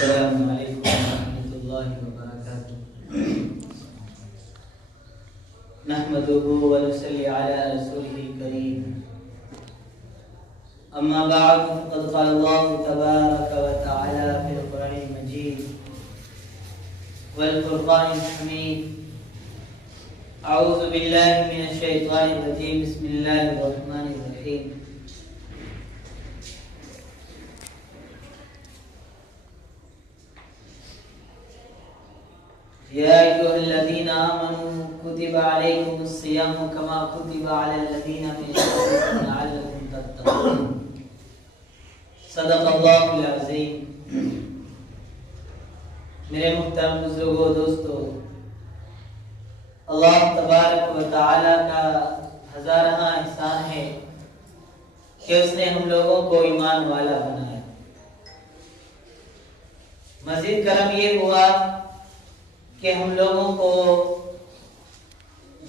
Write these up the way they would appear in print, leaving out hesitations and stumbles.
السلام علیکم ورحمۃ اللہ وبرکاتہ نحمده ونصلي على رسوله الكريم اما بعد فقد قال الله تبارك وتعالى في القرآن المجيد والفرقان الحميد اعوذ بالله من الشيطان الرجيم بسم الله الرحمن الرحيم يا أيها الذين آمنوا كتب عليكم الصيام كما كتب على الذين من قبلكم لعلكم تتقون صدق اللہ العظیم۔ میرے محترم بزرگوں دوستو، اللہ تبارک و تعالی کا ہزارہ احسان ہے کہ اس نے ہم لوگوں کو ایمان والا بنایا۔ مزید کرم یہ ہوا کہ ہم لوگوں کو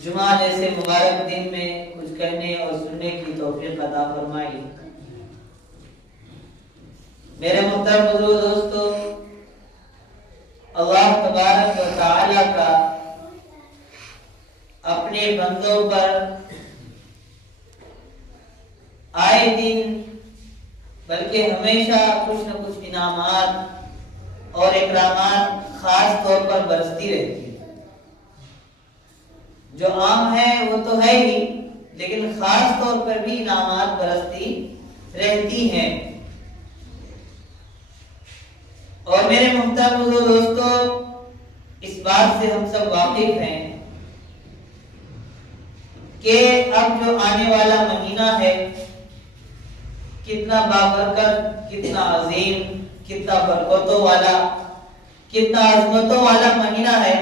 جمعہ جیسے مبارک دن میں کچھ کہنے اور سننے کی توفیق عطا فرمائی۔ میرے محترم بزرگ دوستو، اللہ تبارک و تعالی کا اپنے بندوں پر آئے دن بلکہ ہمیشہ کچھ نہ کچھ انعامات اور اکرامات خاص طور پر برستی رہتی ہے۔ جو عام ہے وہ تو ہے ہی، لیکن خاص طور پر بھی انعامات برستی رہتی ہیں۔ اور میرے محترم دوستو، اس بات سے ہم سب واقف ہیں کہ اب جو آنے والا مہینہ ہے کتنا بابرکت، کتنا عظیم، کتنا برکتوں والا، کتنا عظمتوں والا مہینہ ہے،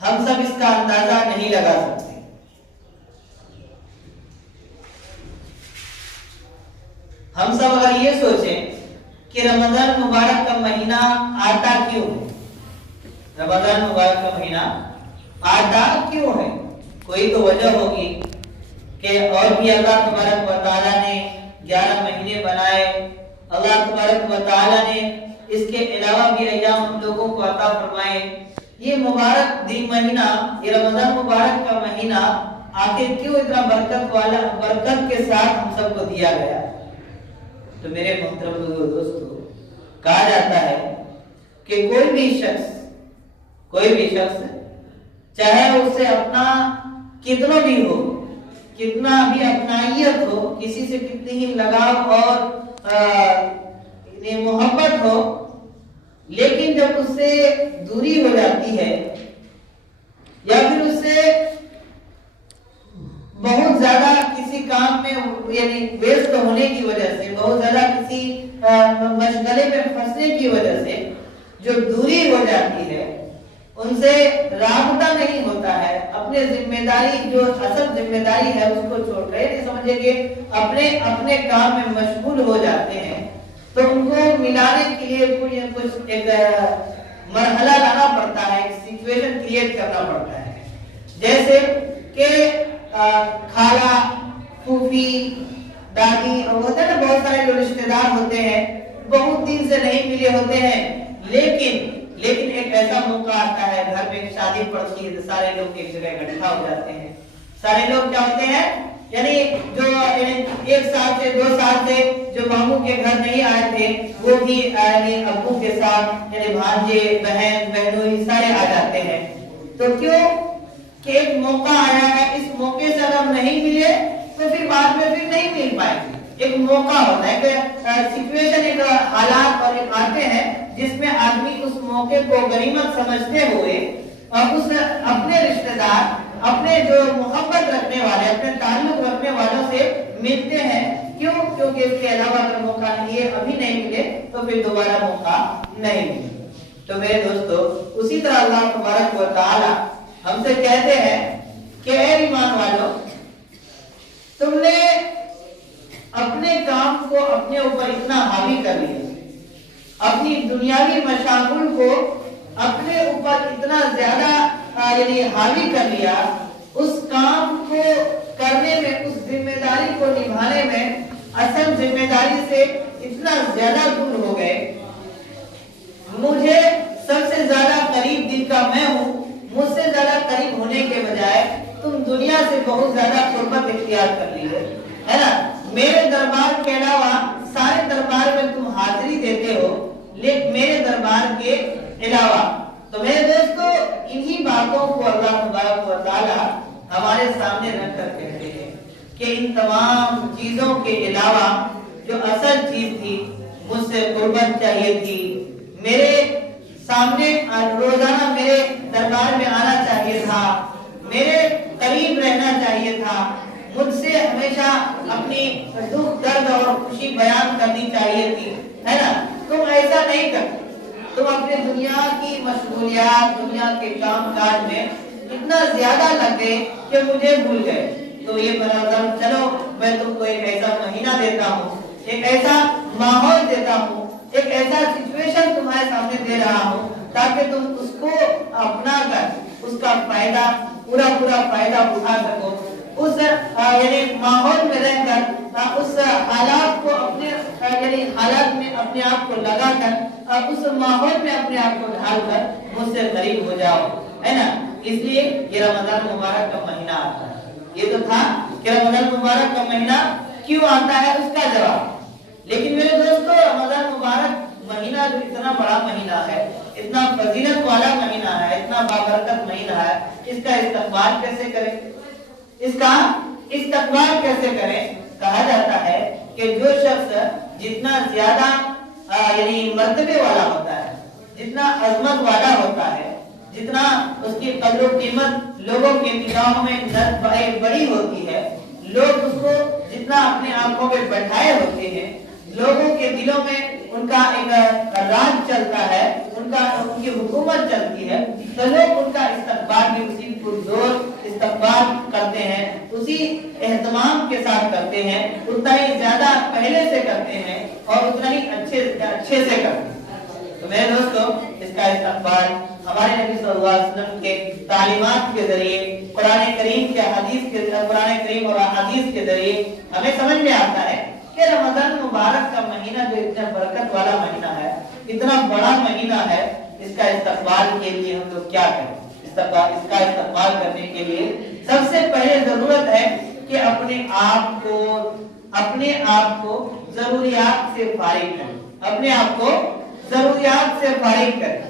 ہم سب اس کا اندازہ نہیں لگا سکتے۔ ہم سب اگر یہ سوچیں کہ رمضان مبارک کا مہینہ آتا کیوں ہے، رمضان مبارک کا مہینہ آتا کیوں ہے، کوئی تو وجہ ہوگی کہ اور بھی اللہ تبارک و تعالیٰ نے 11 مہینے بنائے، اللہ تبارک و تعالیٰ نے اس کے علاوہ بھی ایام ہم لوگوں کو عطا فرمائے۔ یہ مبارک دن مہینہ، یہ رمضان مبارک کا مہینہ آخر کیوں اتنا برکت کے ساتھ ہم سب کو دیا گیا؟ تو میرے محترم دوستو، کہا جاتا ہے کہ کوئی بھی شخص چاہے اس سے اپنا کتنا بھی ہو، کتنا بھی اپنائیت ہو، کسی سے کتنی ہی لگاؤ اور محبت ہو، لیکن جب اس سے دوری ہو جاتی ہے یا پھر اس سے بہت زیادہ کسی کام میں یعنی ویست ہونے کی وجہ سے، بہت زیادہ کسی مشغلے میں پھنسنے کی وجہ سے جو دوری ہو جاتی ہے، ان سے رابطہ نہیں ہوتا ہے، اپنے ذمہ داری جو اصل ذمہ داری ہے اس کو چھوڑ کر سمجھے کہ اپنے کام میں مشغول ہو جاتے ہیں، تو ان کو ملانے کے لیے کچھ ایک مرحلہ لانا پڑتا ہے، ایک سچویشن کریٹ کرنا پڑتا ہے۔ جیسے کہ خالہ، پھوپھی، دادی، اور ہوتے ہیں نا بہت سارے جو رشتہ دار ہوتے ہیں، بہت دن سے نہیں ملے ہوتے ہیں، لیکن ایک ایسا موقع آتا ہے، گھر میں شادی پڑتی ہے تو سارے لوگ ایک جگہ اکٹھا ہو جاتے ہیں۔ سارے لوگ کیا ہوتے ہیں، یعنی جو 1 سال سے 2 سال سے جو ماموں کے گھر نہیں آئے تھے، وہ بھی یعنی ابو کے ساتھ، یعنی بھانجے، بہن، بہنوئی سارے آ جاتے ہیں۔ تو کیوں کہ ایک موقع آیا ہے، اس موقع سے اگر نہیں ملے تو پھر بعد میں پھر نہیں مل پائے گے۔ ایک موقع ہوتا ہے کہ سچویشن، ایک حالات اور ایک آتے ہیں جس میں آدمی اس موقع کو غنیمت سمجھتے ہوئے اور اس اپنے رشتہ دار، اپنے جو محبت رکھنے والے، اپنے تعلق رکھنے والوں سے ملتے ہیں۔ کیوں؟ کیونکہ اس کے علاوہ اگر موقع یہ ابھی نہیں ملے تو پھر دوبارہ موقع نہیں ملے۔ تو میرے دوستو، اسی طرح اللہ تبارک و تعالی ہم سے کہتے ہیں کہ اے ایمان والوں، تم نے اپنے کام کو اپنے اوپر اتنا حاوی کر لیا، اپنی دنیاوی مشاغل کو اپنے اوپر اتنا زیادہ یعنی حاوی کر لیا، اس کام کو کرنے میں، اس ذمہ داری کو نبھانے میں اصل ذمہ داری سے اتنا زیادہ دور ہو گئے، का मैं हूँ, मुझसे ज्यादा करीब होने के बजाय तुम दुनिया से बहुत ज्यादा कुर्बत इख्तियार कर ली है ना। मेरे दरबार के अलावा सारे दरबार में तुम हाजिरी देते हो, लेकिन मेरे दरबार के अलावा। तो मेरे दोस्तों, इन्हीं बातों को अल्लाह तबारक व तआला हमारे सामने रख कर कहते हैं कि इन तमाम चीजों के अलावा जो असल चीज थी, मुझसे कुर्बत चाहिए थी, मेरे सामने रोजाना मेरे दरबार में आना चाहिए था, मेरे करीब रहना चाहिए था, मुझसे हमेशा अपनी दुख दर्द और खुशी बयान करनी चाहिए थी, है ना। तुम ऐसा नहीं करते, तुम अपने दुनिया की मशगूलियात, दुनिया के काम काज में इतना ज्यादा लग गए कि मुझे भूल गए। तो ये बराबर, चलो मैं तुमको एक ऐसा महीना देता हूँ, एक ऐसा माहौल देता हूँ, एक ऐसा सिचुएशन तुम्हारे सामने दे रहा हूँ ताकि तुम उसको अपना कर उसका फायदा पूरा फायदा उठा सको। उस यानी माहौल में रहकर उस हालात को अपने यानी हालात में अपने आप को लगाकर उस माहौल में अपने आप को ढालकर मुझसे करीब हो जाओ, है ना। इसलिए ये रमजान मुबारक का महीना आता है। ये तो था कि रमजान मुबारक का महीना क्यों आता है, उसका जवाब। लेकिन मेरे दोस्तों, रमजान मुबारक महीना जो इतना बड़ा महीना है, इतना फजीलत वाला महीना है, इतना बाबरकत महीना है, इसका इस्तकबाल कैसे करें, इसका इस्तकबाल कैसे करें। कहा जाता है कि जो शख्स जितना ज्यादा यानी मर्तबे वाला होता है, जितना अजमत वाला होता है, जितना उसकी कदर कीमत लोगों के निगाहों में बड़ी होती है, लोग उसको जितना अपने आंखों में बैठाए होते हैं, लोगों के दिलों में उनका एक राज चलता है, उनकी हुकूमत चलती है, तो लोग उनका इस्तकबाल भी उसी पुरजोर इस्तकबाल करते हैं, उसी एहतमाम के साथ करते हैं, उतना ही ज्यादा पहले से करते हैं और उतना ही अच्छे से करते हैं। तो मेरे दोस्तों, इसका इस्तकबाल हमारे नबी सल्लल्लाहु अलैहि वसल्लम के तालीमात के जरिए, कुरान करीम के कुरान करीम और हदीस के जरिए हमें समझ में आता है कि रमजान मुबारक का महीना जो इतना बरकत वाला महीना है, इतना बड़ा महीना है, इसका इस्तकबाल के लिए हम लोग क्या करें। इसका इस्तकबाल करने के लिए सबसे पहले जरूरत है कि अपने आप को जरूरियात से फारिग करें, अपने आप को जरूरियात से फारिग करें।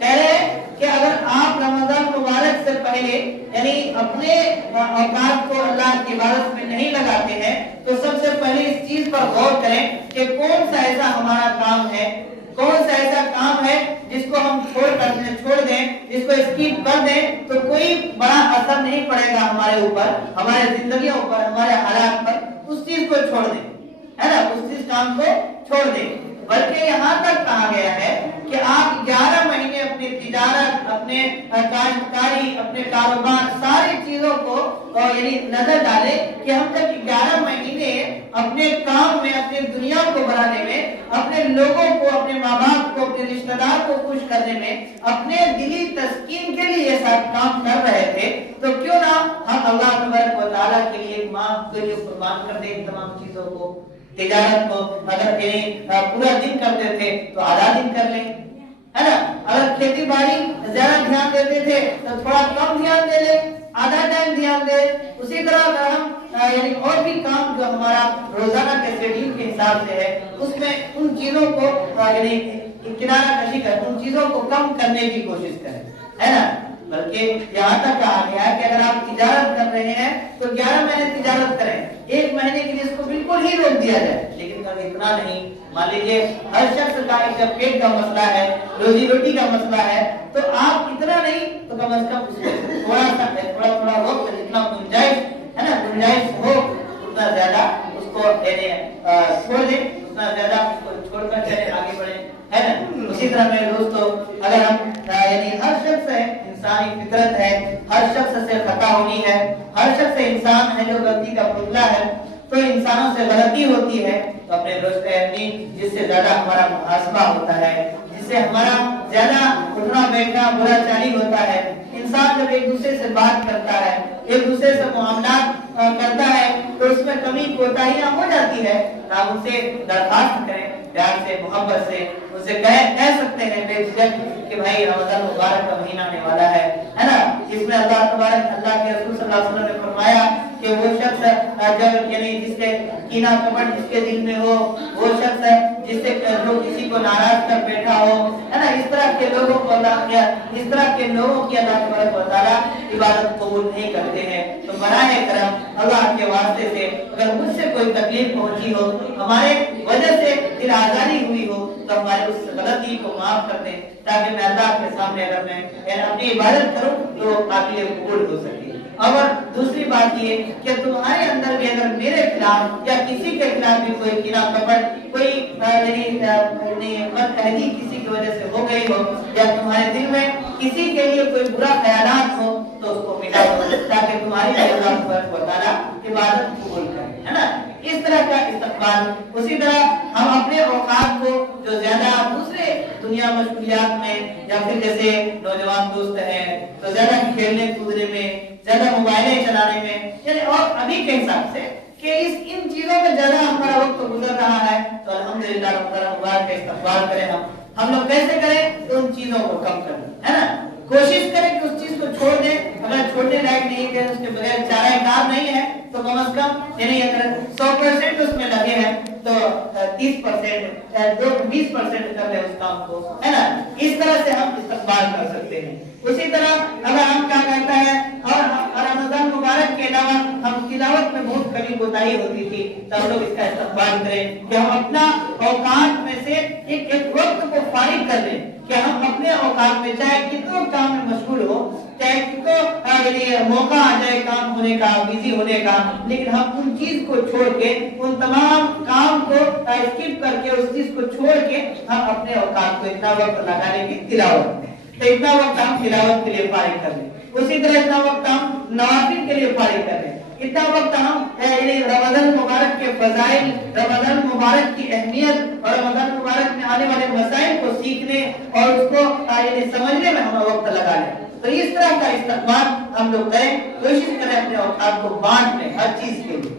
कह रहे हैं कि अगर आप रमजान मुबारक से पहले यानी अपने औकात को अल्लाह की इबादत में नहीं लगाते हैं, तो सबसे पहले इस चीज पर गौर करें कि कौन सा ऐसा हमारा काम है, कौन सा ऐसा काम है जिसको हम छोड़ दें, जिसको स्किप कर दें तो कोई बड़ा असर नहीं पड़ेगा हमारे ऊपर, हमारे जिंदगियों पर, हमारे हालात पर। उस चीज को छोड़ दें, है ना, उस चीज काम को छोड़ दें। बल्कि यहाँ तक कहा गया है कि आप 11 महीने अपनी तिजारत, अपने काश्तकारी, अपने कारोबार, सारी चीजों को यानी नजर डालें कि हम जब 11 महीने अपने काम में, अपनी दुनिया को बनाने में, अपने लोगों को, अपने माँ बाप को, अपने रिश्तेदार को खुश करने में, अपने दिली तस्कीन के लिए ये सब काम कर रहे थे, तो क्यों ना हम अल्लाह तबारक व तआला के लिए माफ के लिए कुर्बान कर दें तमाम चीजों को। तिजारत को अगर पूरा दिन करते थे तो आधा दिन कर लें, है ना। अगर खेती बाड़ी ज्यादा ध्यान देते थे तो थोड़ा कम ध्यान दे ले, आधा टाइम ध्यान दे। उसी तरह अगर हम यानी और भी काम जो हमारा रोजाना के शेड्यूल के हिसाब से है, उसमें उन चीजों को यानी किनारा कशी कर, उन चीजों को कम करने की कोशिश करें, है ना। बल्कि यहाँ तक कहा गया है कि अगर आप तिजारत कर रहे हैं तो 11 महीने तिजारत करें, 1 महीने के लिए इसको बिल्कुल ही रोक दिया जाए। लेकिन कभी इतना नहीं, मान लीजिए हर शख्स का एक पेट का मसला है, रोजी रोटी का मसला है, तो आप इतना नहीं तो कम से कम थोड़ा वक्त जितना गुंजाइश है ना, गुंजाइश हो उतना ज्यादा उसको छोड़ दें, उतना ज्यादा उसको छोड़कर चले आगे बढ़े, है ना। उसी तरह मेरे दोस्तों, अगर हम यानी हर शख्स है, इंसानी फितरत है, हर शख्स से खता होनी है, हर शख्स इंसान है जो गलती का पुतला है, तो इंसानों से गलती होती है, तो अपने दोस्त अपनी जिससे ज्यादा हमारा मुहासबा होता है, जिससे हमारा ज्यादा उठना बैठना बुरा चाली होता है। इंसान जब एक दूसरे से बात करता है, एक दूसरे से मामलात करता है, तो उसमें कमी कोताहियां हो जाती है। आप उनसे दरखास्त करें, प्यार से, मोहब्बत से उनसे कह सकते हैं बेझिझक कि भाई भाई रमजान मुबारक का महीना आने वाला है ना, जिसमें अल्लाह तबारक अल्लाह के रसूल सल्लल्लाहु अलैहि वसल्लम ने फरमाया कि वो शख्स जब यानी जिसके कीना कपट जिसके दिल में हो, वो शख्स जिससे जो किसी को नाराज कर बैठा हो, है ना, इस तरह के लोगों को इस तरह के लोगों की अल्लाह तबारक व तआला इबादत कबूल नहीं करते हैं। तो बराए करम अल्लाह के वास्ते से अगर मुझसे कोई तकलीफ पहुंची हो, हमारे वजह से दिल आजारी हुई हो, तो हमारे उस गलती को माफ कर दें, ताकि मैं अल्लाह के सामने अगर मैं अपनी इबादत करूं तो काबिल कबूल हो सके। और दूसरी बात ये कि तुम्हारे अंदर भी अगर मेरे खिलाफ या किसी के खिलाफ भी कोई कीना कपट, कोई बदतहदी किसी की वजह से हो गई हो, या तुम्हारे दिल में किसी के लिए कोई बुरा ख्यालात हो, तो उसको मिटाओ, ताकि तुम्हारी अल्लाह सुब्हानहू व तआला इबादत कबूल करे, है ना। इस तरह का इस्तक़बाल। उसी तरह हम अपने औकात को जो ज्यादा दूसरे दुनिया मशगूलियात में, या फिर जैसे नौजवान दोस्त हैं तो ज्यादा खेलने कूदने में, ज्यादा मोबाइलें चलाने में, यानी और अभी के हिसाब से कि इन चीजों में ज्यादा हमारा वक्त गुजर रहा है, तो अल्हम्दुलिल्लाह रमजान मुबारक का इस्तक़बाल करें। हम लोग कैसे करें, तो उन चीजों को कम करें, है ना, कोशिश करें कि उस चीज को छोड़ दें। अगर छोड़ने लायक नहीं है, उसके बगैर चारा कार नहीं है, तो कम से कम यानी अगर 100% उसमें लगे हैं तो 30% 20% कर ले उस काम को, है ना। इस तरह से हम इस्तक़बाल कर सकते हैं। उसी तरह अगर हम क्या करता है, और रमजान मुबारक के अलावा हम तिलावत में बहुत कमी कोताही होती थी, तो हम लोग इसका इस्तक़बाल करें कि हम अपना औकात में से एक वक्त को फारिग कर लें, कि हम अपने औकात में चाहे कितने काम में मशगूल हो, चाहे कितना मौका आ जाए काम होने का, बिजी होने का, लेकिन हम उन चीज को छोड़ के, उन तमाम काम को स्किप करके, उस चीज को छोड़ के हम अपने औकात को इतना वक्त लगाने की तिलावत में, तो इतना वक्त हम तिलावत के लिए फारिग कर लें। उसी तरह इतना वक्त हम नवाफिल के लिए फारिग कर लें। इतना वक्त हम रमजान मुबारक के फजाइल, रमजान मुबारक की अहमियत और रमजान मुबारक में आने वाले मसाइल को सीखने और उसको समझने में हम वक्त लगा लें। तो इस तरह का इस्तेमाल हम लोग करें, कोशिश करें अपने औकात को बांट लें हर चीज के लिए।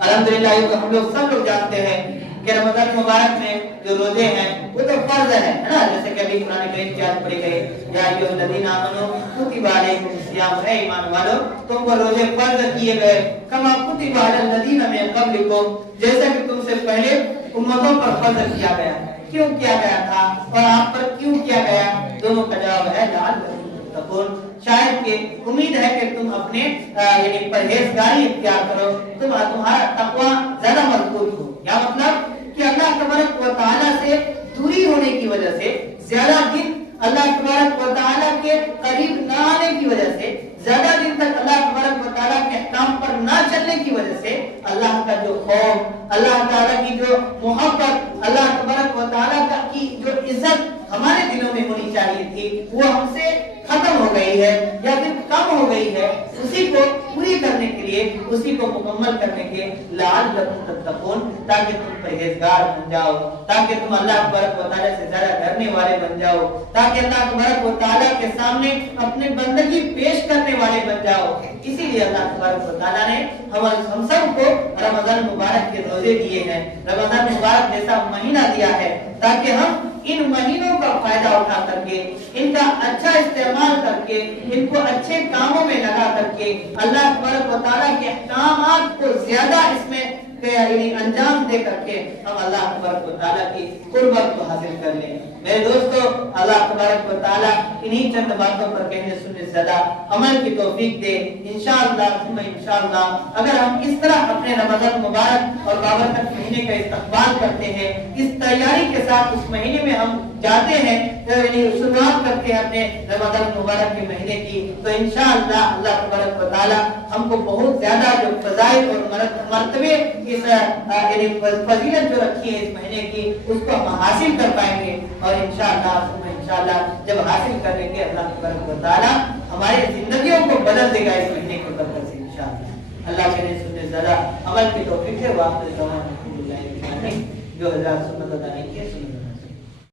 अल्हम्दुलिल्लाह तो हम लोग सब लोग जानते हैं कि रमजान मुबारक में जो रोजे हैं वो तो फर्ज है ना, जैसे कि अभी कुरान करीम की आयत पढ़ी गई, या अय्युहल्लज़ीना आमनू कुतिबा अलैकुमुस सियाम, है ईमान वालों तुम पर रोजे फर्ज किए गए, कमा कुतिबा अलल्लज़ीना मिन क़ब्लिकुम, जैसा कि तुमसे पहले उम्मतों पर फर्ज किया गया। क्यों किया गया था और आप पर क्यों किया गया, दोनों का जवाब है लअल्लकुम तत्तक़ून, शायद कि उम्मीद है कि तुम अपने यानी परहेजगारी इख्तियार करो, तुम्हारा तकवा ज्यादा मजबूत हो। क्या मतलब कि अल्लाह तबारक व तआला से दूरी होने की वजह से, ज्यादा दिन अल्लाह तबारक व तआला के करीब न आने की वजह से, ज्यादा दिन तक अल्लाह तबारक व तआला के अहकाम पर न चलने की वजह से अल्लाह का जो खौफ, अल्लाह ताला की जो मोहब्बत, अल्लाह तबारक व तआला की जो इज्जत हमारे दिलों में होनी चाहिए थी, वो हमसे खत्म हो गई है या फिर कम हो गई है। उसी को पूरी करने के लिए, उसी को मुकम्मल करने के लअल्लकुम तत्तक़ून, ताकि तुम परहेजगार बन जाओ, ताकि तुम अल्लाह तबारक व तआला से ज्यादा डरने वाले बन जाओ, ताकि अल्लाह तबारक व तआला के सामने अपनी बंदगी पेश करने वाले बन जाओ। इसीलिए अल्लाह तबारक व तआला ने हम सबको रमजान मुबारक के रोजे दिए हैं, रमजान मुबारक जैसा महीना दिया है, ताकि हम इन महीनों का फायदा उठा करके, इनका अच्छा इस्तेमाल करके, इनको अच्छे कामों में लगा करके अल्लाह तबारक व तआला के अहकामात को ज्यादा इसमें अंजाम दे करके हम अल्लाह तबारक व तआला की कुर्बत को हासिल कर लें। मेरे दोस्तों, अल्लाह तबारक व तआला इन्हीं चंद बातों पर कहने सुनने से ज्यादा अमल की तौफीक दे इंशाअल्लाह। अगर हम इस तरह अपने रमजान मुबारक और बाबरकत महीने का इस्तक़बाल करते हैं, इस तैयारी के साथ उस महीने में हम जाते हैं, यानी शुरुआत करते हैं अपने रमजान मुबारक के महीने की, तो इंशाअल्लाह अल्लाह तबारक व तआला हमको बहुत ज्यादा जो फज़ाइल और मर्तबे इस यानी फजीलत जो रखी है इस महीने की, उसको हम हासिल कर पाएंगे। और इंशाअल्लाह जब हासिल कर लेंगे, अल्लाह तबारक व तआला हमारी जिंदगियों को बदल देगा इस महीने की बरकत से इंशाअल्लाह। अल्लाह के सुनने ज़रा अमल की तौफीक है। वाक़ई जो हज़रात